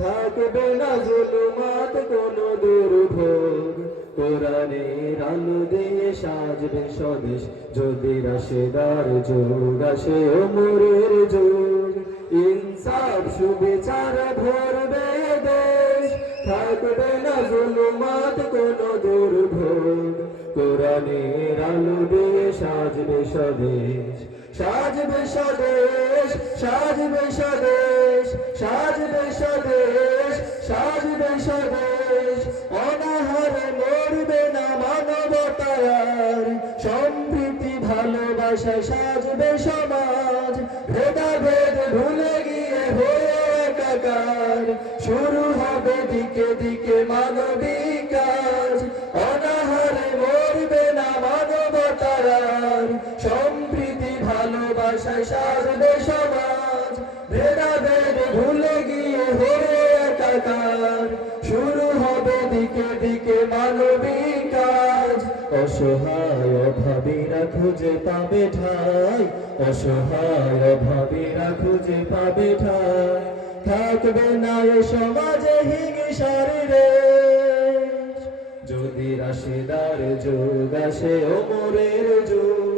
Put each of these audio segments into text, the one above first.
থাকবে না জুলুমাত কোনো দুর্ভোগ। কোরআনের আলো দিয়ে সাজবে স্বদেশ, যদি রাশেদার যুগ আসে ওমরের যুগ। ইনসাফ সুবিচার ভরবে দেশ, থাকবে না জুলুমাত কোনো দুর্ভোগ। কোরআনের আলো দিয়ে সাজবে স্বদেশ, সাজবে স্বদেশ, সাজবে স্বদেশ, সাজবে স্বদেশ, সাজবে স্বদেশ। অনাহারে মরবে না মানবতার আর, সম্প্রীতি ভালোবাসায় সাজবে সমাজ। ভেদাভেদ ভুলে গিয়ে হয়ে একাকার, শুরু হবে দিকে দিকে মানবিক কাজ। অনাহারে মরবে না মানবতার আর, সম্প্রীতি ভালোবাসায় সাজবে সমাজ। ভেদাভেদ ভুলে গিয়ে হয়ে একাকার, শুরু হবে দিকে দিকে মানবিক কাজ। অসহায় অভাবীরা খুঁজে পাবে ঠাঁই, অসহায় অভাবীরা খুঁজে পাবে ঠাঁই। থাকবে না এ সমাজে হিংসার রেশ, যদি রাশেদার যুগ আসে ওমরের যুগ।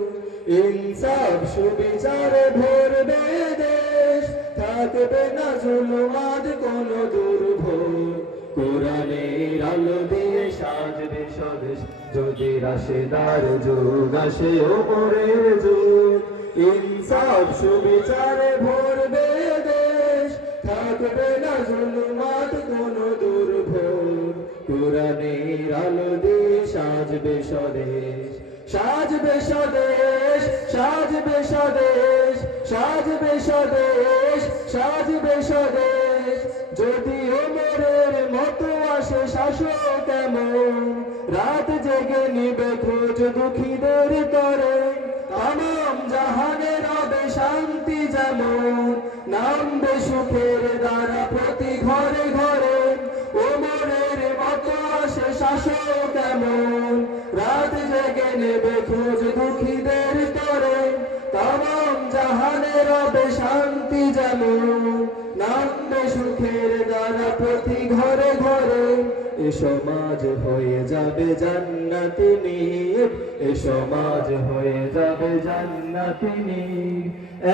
ইনসাফ সুবিচারে ভরবে দেশ, থাকবে না জুলুমাত কোনো দুর্ভোগ। কোরআনের আলো দিয়ে সাজবে স্বদেশ, যদি রাশেদার যুগ আসে ওমরের যুগ। ইনসাফ সুবিচারে ভরবে দেশ, থাকবে না জুলুমাত কোনো দুর্ভোগ। কোরআনের আলো দিয়ে সাজবে স্বদেশ, সাজবে স্বদেশ, সাজবে স্বদেশ, সাজবে স্বদেশ, সাজবে স্বদেশ। যদি ওমরের মতো আসে শাসক এমন, রাত জেগে নিবে খোঁজ দুঃখীদের তরে। তামাম জাহানে রবে শান্তি যেমন, নামবে সুখের দ্বারা প্রতি ঘরে ঘরে। ওমরের মতো আসে শাসক এমন, রাত জেগে নেবে খোঁজ দুঃখীদের তরে। তামাম জাহানে রবে শান্তি যেমন, নামবে সুখের দ্বারা প্রতি ঘরে ঘরে। এ সমাজ হয়ে যাবে জান্নাতি নীর, এ সমাজ হয়ে যাবে জান্নাতি নীর।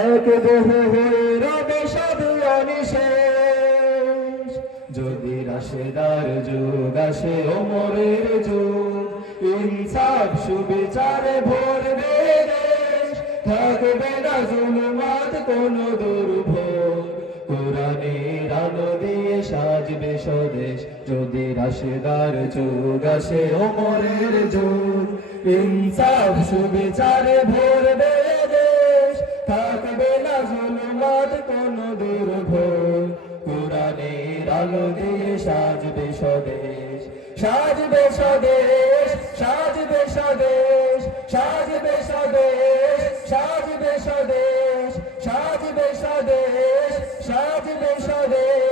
এক দেহ হয়ে রবে সবে অনিশেষ, যদি রাশেদার যুগ আসে ওমরের যুগ। ইনসাফ সুবিচারে ভরবে দেশ, থাকবে না জুলুমাত কোনো দুর্ভোগ। কোরআনের আলো দিয়ে সাজবে স্বদেশ, যদি রাশেদার যুগ আসে ওমরের যুগ। ইনসাফ সুবিচারে ভরবে দেশ, থাকবে না জুলুমাত কোনো দুর্ভোগ। কোরআনের আলো দিয়ে সাজবে স্বদেশ, সাজবে স্বদেশ, সাজবে স্বদেশ, সাজবে স্বদেশ, সাজবে স্বদেশ, সাজবে স্বদেশ, সাজবে স্বদেশ।